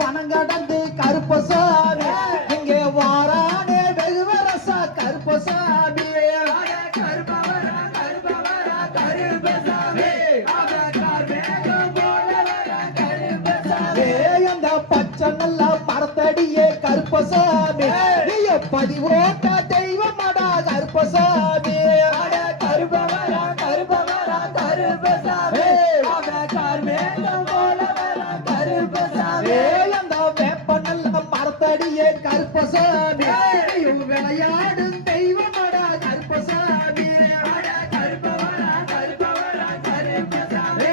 பணம் கடந்து கருப்பசாமி இங்கே வாரானே வெகுவரசா கருப்பசாமி அந்த பச்சை நல்ல மரத்தடியே கருப்பசாமி நீய பதிவோட்ட தெய்வமடா கருப்பசாமி கருப்பவரா கருப்பவரா கருப்பசாமி அந்த வேப்ப நல்ல மரத்தடியே கருப்பசாமி விளையாடும் தெய்வமடா கருப்பசாமி கருப்பவரா கருப்பவரா கருப்பசாமி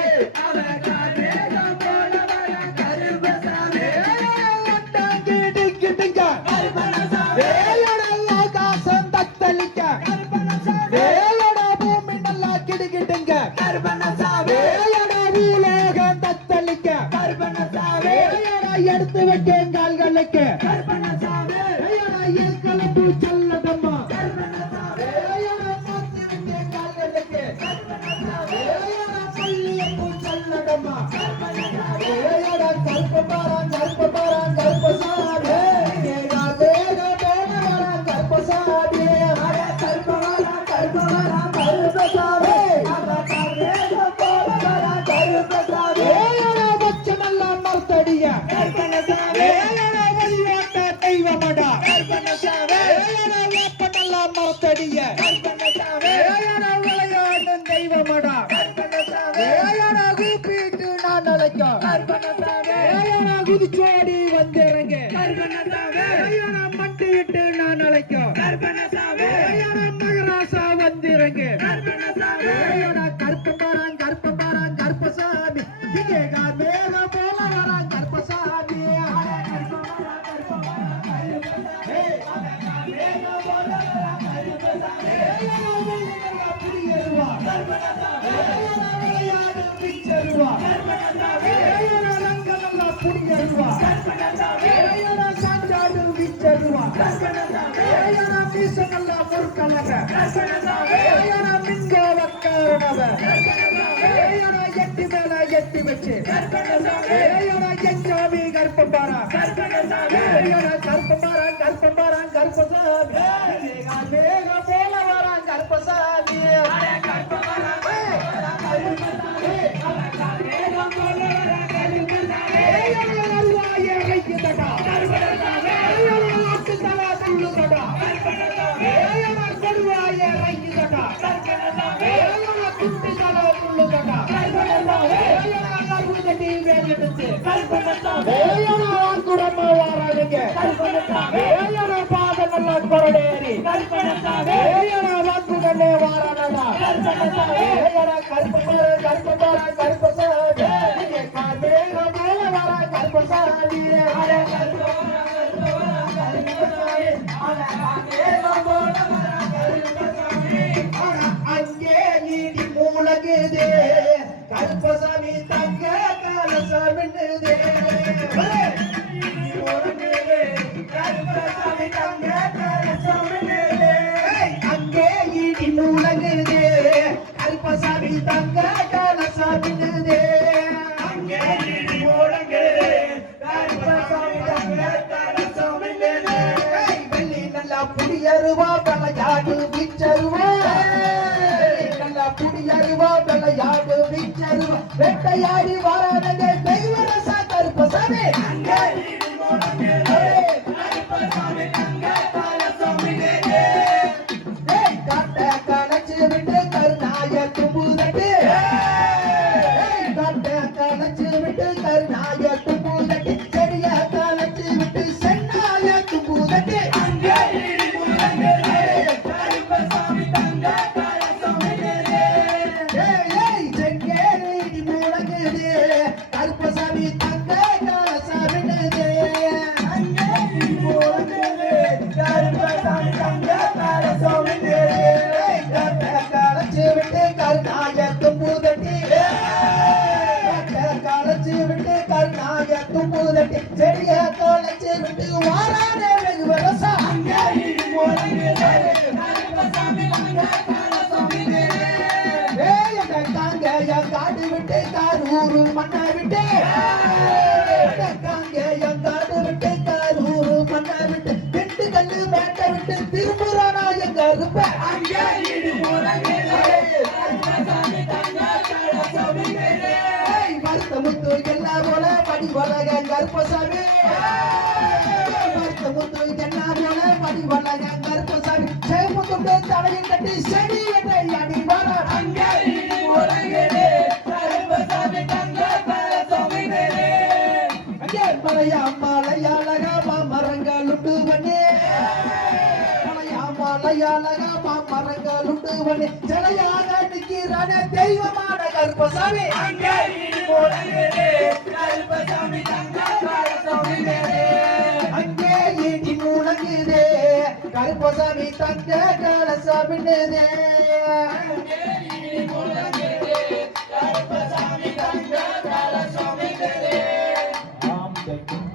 ஆகாசம் தத்தளிக்க பூமி நல்லா கிடுகிடுங்க பூலோகம் தத்தளிக்க எடுத்து வைக்க கால்களுக்கு கலப்பு செல்லதம்மா செல்லதம்மா கருப்பபாரன் கருப்பபாரன் கருப்பசாமி தெய்வமடா மரத்தடிய விளையாடும் தெய்வமடா கூப்பிட்டு நான் அழைக்கும் குதிச்சோடி வந்திறங்க மட்டிட்டு நான் அழைக்கும் மகராசா வந்திறங்க கருப்பபாரன் கருப்பபாரன் கருப்பசாமி இங்கே மேகம் போல வரான் கருப்பசாமி எட்டி வச்சு கருப்பபாரா கருப்பபாரா கருப்பபாரா கருப்பசாமி போல வரான் கருப்பசாமி கொரடேரி வாக்குகண்ணே வாரானடா கருப்பசாமி கருப்பசாமி கருப்பசாமி கருப்பசாமி அங்கே நீடி மூலகுதே கருப்பசாமி தங்க கலசமின்னுதே கருப்பசாமி தங்க கலசமின்னுதே அங்கே நீடி மூலகுதே கருப்பசாமி தங்க கலசமின்னுதே அங்கே நீடி மூலகுதே கருப்பசாமி தங்க கலசமின்னுதே வெள்ளி நல்லா புடியருவா விளையாடு விச்சருவா நல்லா புடியருவா விளையாடு விச்சருவா வெட்டையாடி வாரானே தெய்வரசா கருப்பசாமி அங்கே நீடி மூலகுதே கருப்பசாமி தங்க கலசமின்னுதே காட்ட கணச்சு விட்டு கருநாய தும்புதட்டு காட்ட கணச்சு விட்டு கருநாய தும்புதட்டு செடிய கணச்சு விட்டு சென்னாய தும்புதட்டு அங்கே நீடி மூலகுதே கருப்பசாமி தங்க கலசமின்னுதே செங்கே நீடி மூலகுதே கருப்பசாமி தங்க கலசமின்னுதே அங்கே நீடி மூலகுதே கருப்பசாமி தங்க கலசமின்னுதே கலச்சு விட்டு கருநாய தும்புதட்டி கலச்சு விட்டு கருநாய தும்புதட்டி செடிய கலச்சு விட்டு வாரானே வெகுவரசா அங்கே நீடி மூலகுதே கருப்பசாமி தங்க கலசமின்னுதே காங்க காடு விட்டு காரூரு மண்ணை விட்டு காங்க படி வளக கருப்பசாமி முத்து என்ன போல படி வளக கருப்பசாமி ஜெயமுத்து தலையில் கட்டி செடி என்ற அடி வர அங்கே கருப்பசாமி தங்க சாமி அங்கே மலையாளகா மரங்களுண்டு வண்ணே மலையாளகா மரங்களுண்டு வண்ணே ஜலையாக நிற்கிறான தெய்வமான கருப்பசாமி அங்கே கருப்பசாமி தங்க சாமி அங்கே இடி முழங்குதே கருப்பசாமி தங்க சாமி